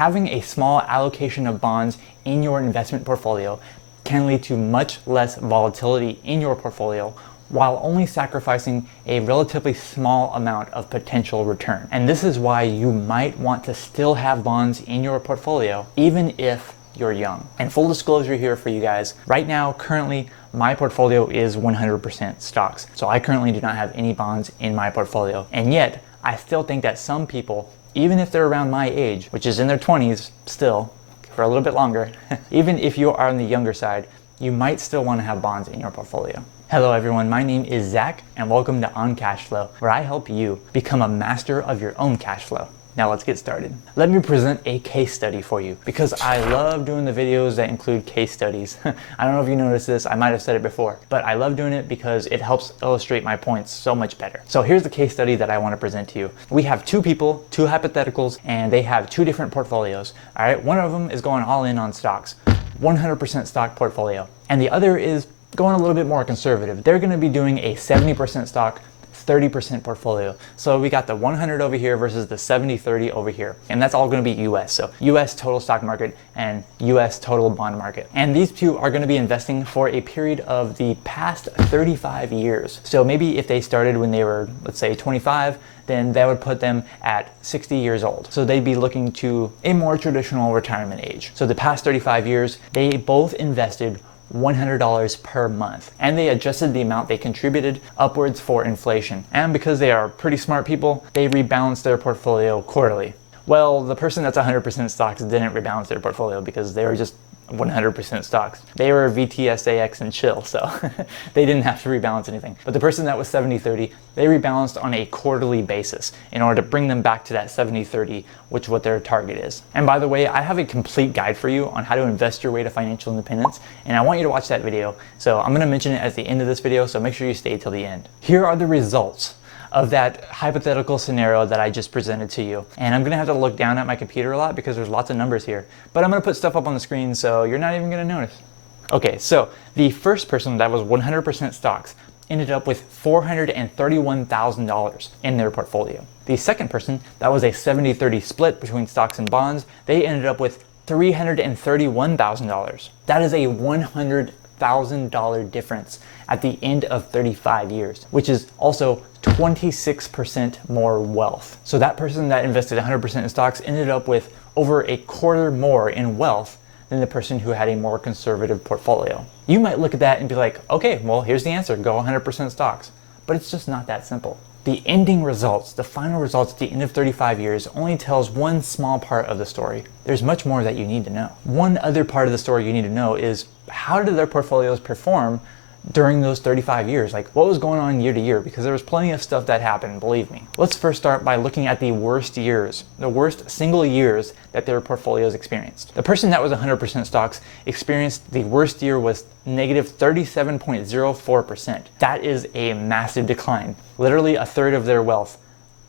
having a small allocation of bonds in your investment portfolio can lead to much less volatility in your portfolio while only sacrificing a relatively small amount of potential return. And this is why you might want to still have bonds in your portfolio, even if you're young. And full disclosure here for you guys, right now, currently, my portfolio is 100% stocks. So I currently do not have any bonds in my portfolio. And yet, I still think that some people, even if they're around my age, which is in their 20s still, for a little bit longer, even if you are on the younger side, you might still want to have bonds in your portfolio. Hello everyone, my name is Zach and welcome to On Cash Flow, where I help you become a master of your own cash flow. Now let's get started. Let me present a case study for you because I love doing the videos that include case studies. I don't know if you noticed this, I might have said it before, but I love doing it because it helps illustrate my points so much better. So here's the case study that I want to present to you. We have two people, two hypotheticals, and they have two different portfolios. All right, one of them is going all in on stocks, 100% stock portfolio, and the other is going a little bit more conservative. They're going to be doing a 70% stock, 30% portfolio. So we got the 100 over here versus the 70-30 over here. And that's all going to be US. So US total stock market and US total bond market. And these two are going to be investing for a period of the past 35 years. So maybe if they started when they were, let's say 25, then that would put them at 60 years old. So they'd be looking to a more traditional retirement age. So the past 35 years, they both invested $100 per month, and they adjusted the amount they contributed upwards for inflation. And because they are pretty smart people, they rebalanced their portfolio quarterly. Well, the person that's 100% stocks didn't rebalance their portfolio because they were just 100% stocks. They were VTSAX and chill, so they didn't have to rebalance anything. But the person that was 70-30, they rebalanced on a quarterly basis in order to bring them back to that 70-30, which is what their target is. And by the way, I have a complete guide for you on how to invest your way to financial independence, and I want you to watch that video. So I'm gonna mention it at the end of this video, so make sure you stay till the end. Here are the results of that hypothetical scenario that I just presented to you. And I'm gonna have to look down at my computer a lot because there's lots of numbers here. But I'm gonna put stuff up on the screen so you're not even gonna notice. Okay, so the first person that was 100% stocks ended up with $431,000 in their portfolio. The second person that was a 70-30 split between stocks and bonds, they ended up with $331,000. That is a $100,000 difference at the end of 35 years, which is also 26% more wealth. So that person that invested 100% in stocks ended up with over a quarter more in wealth than the person who had a more conservative portfolio. You might look at that and be like, okay, well, here's the answer, go 100% stocks. But it's just not that simple. The ending results, the final results at the end of 35 years only tells one small part of the story. There's much more that you need to know. One other part of the story you need to know is how did their portfolios perform during those 35 years? Like what was going on year to year? Because there was plenty of stuff that happened, believe me. Let's first start by looking at the worst years, the worst single years that their portfolios experienced. The person that was 100% stocks experienced the worst year was negative 37.04%. That is a massive decline. Literally a third of their wealth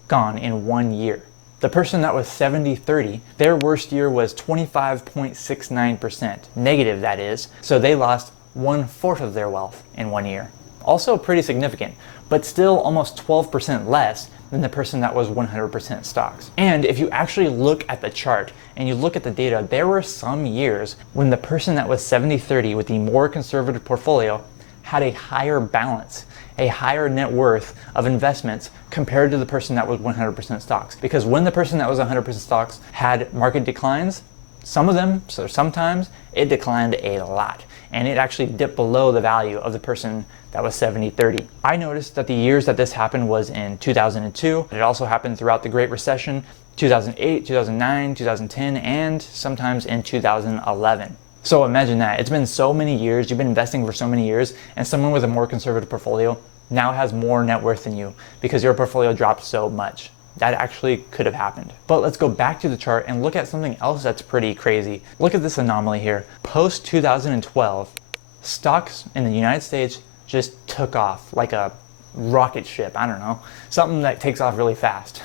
gone in 1 year. The person that was 70-30, their worst year was 25.69%. Negative, that is. So they lost 1/4 of their wealth in 1 year. Also pretty significant, but still almost 12% less than the person that was 100% stocks. And if you actually look at the chart and you look at the data, there were some years when the person that was 70-30 with the more conservative portfolio had a higher balance, a higher net worth of investments compared to the person that was 100% stocks. Because when the person that was 100% stocks had market declines, some of them, so sometimes it declined a lot and it actually dipped below the value of the person that was 70-30. I noticed that the years that this happened was in 2002. It also happened throughout the Great Recession, 2008, 2009, 2010, and sometimes in 2011. So imagine that. It's been so many years, you've been investing for so many years, and someone with a more conservative portfolio now has more net worth than you because your portfolio dropped so much. That actually could have happened. But let's go back to the chart and look at something else that's pretty crazy. Look at this anomaly here. Post 2012, stocks in the United States just took off like a rocket ship. I don't know, something that takes off really fast.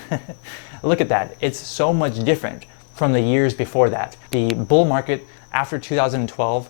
Look at that. It's so much different from the years before that. The bull market after 2012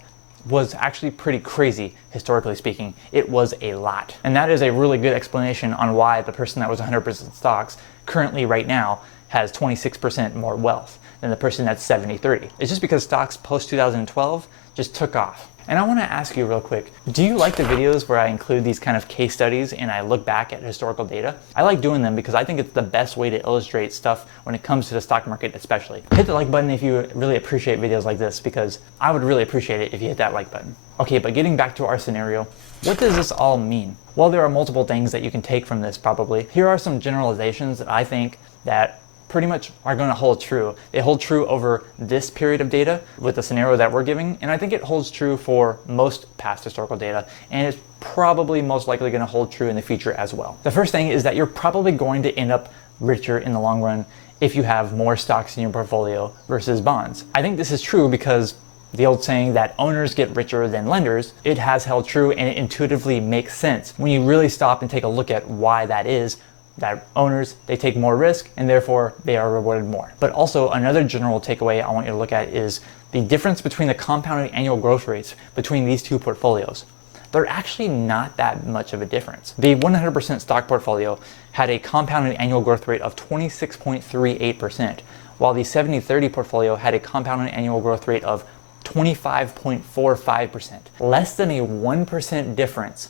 was actually pretty crazy, historically speaking. It was a lot. And that is a really good explanation on why the person that was 100% stocks currently right now has 26% more wealth than the person that's 70-30. It's just because stocks post 2012 just took off. And I want to ask you real quick, do you like the videos where I include these kind of case studies and I look back at historical data? I like doing them because I think it's the best way to illustrate stuff when it comes to the stock market especially. Hit the like button if you really appreciate videos like this, because I would really appreciate it if you hit that like button. Okay, but getting back to our scenario, what does this all mean? Well, there are multiple things that you can take from this probably. Here are some generalizations that I think that pretty much are going to hold true. They hold true over this period of data with the scenario that we're giving, and I think it holds true for most past historical data, and it's probably most likely going to hold true in the future as well. The first thing is that you're probably going to end up richer in the long run if you have more stocks in your portfolio versus bonds. I think this is true because the old saying that owners get richer than lenders, it has held true, and it intuitively makes sense when you really stop and take a look at why that is. That owners, they take more risk and therefore they are rewarded more. But also another general takeaway I want you to look at is the difference between the compounded annual growth rates between these two portfolios. They're actually not that much of a difference. The 100% stock portfolio had a compounded annual growth rate of 26.38%, while the 70-30 portfolio had a compounded annual growth rate of 25.45%. Less than a 1% difference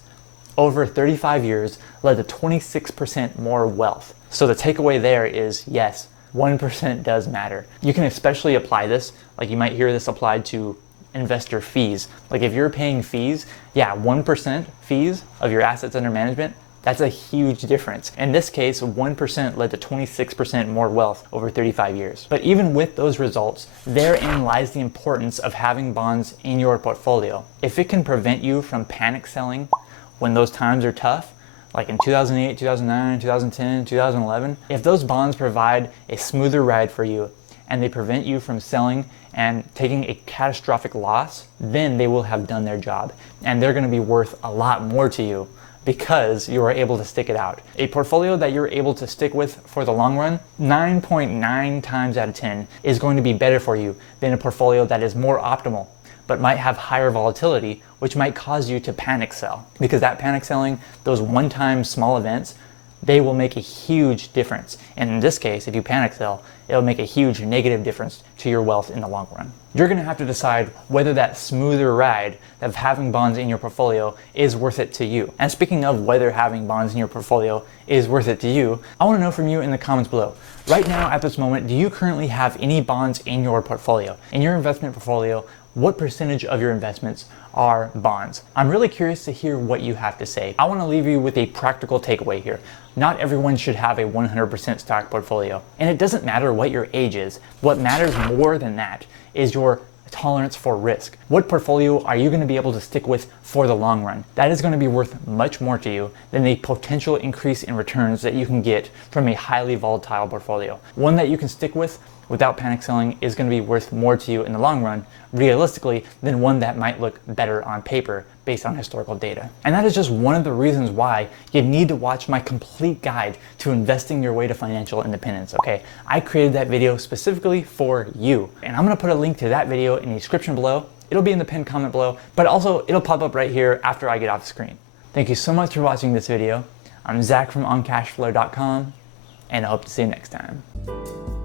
over 35 years led to 26% more wealth. So the takeaway there is, yes, 1% does matter. You can especially apply this, like you might hear this applied to investor fees. Like if you're paying fees, yeah, 1% fees of your assets under management, that's a huge difference. In this case, 1% led to 26% more wealth over 35 years. But even with those results, therein lies the importance of having bonds in your portfolio. If it can prevent you from panic selling when those times are tough, like in 2008, 2009, 2010, 2011, if those bonds provide a smoother ride for you and they prevent you from selling and taking a catastrophic loss, then they will have done their job. And they're gonna be worth a lot more to you because you are able to stick it out. A portfolio that you're able to stick with for the long run, 9.9 times out of 10 is going to be better for you than a portfolio that is more optimal, but might have higher volatility, which might cause you to panic sell. Because that panic selling, those one-time small events, they will make a huge difference. And in this case, if you panic sell, it'll make a huge negative difference to your wealth in the long run. You're gonna have to decide whether that smoother ride of having bonds in your portfolio is worth it to you. And speaking of whether having bonds in your portfolio is worth it to you, I wanna know from you in the comments below. Right now, at this moment, do you currently have any bonds in your portfolio? In your investment portfolio, what percentage of your investments are bonds? I'm really curious to hear what you have to say. I want to leave you with a practical takeaway here. Not everyone should have a 100% stock portfolio. And it doesn't matter what your age is. What matters more than that is your tolerance for risk. What portfolio are you going to be able to stick with for the long run? That is going to be worth much more to you than the potential increase in returns that you can get from a highly volatile portfolio. One that you can stick with without panic selling is going to be worth more to you in the long run, realistically, than one that might look better on paper based on historical data. And that is just one of the reasons why you need to watch my complete guide to investing your way to financial independence, okay? I created that video specifically for you. And I'm going to put a link to that video in the description below. It'll be in the pinned comment below, but also it'll pop up right here after I get off the screen. Thank you so much for watching this video. I'm Zach from OnCashFlow.com, and I hope to see you next time.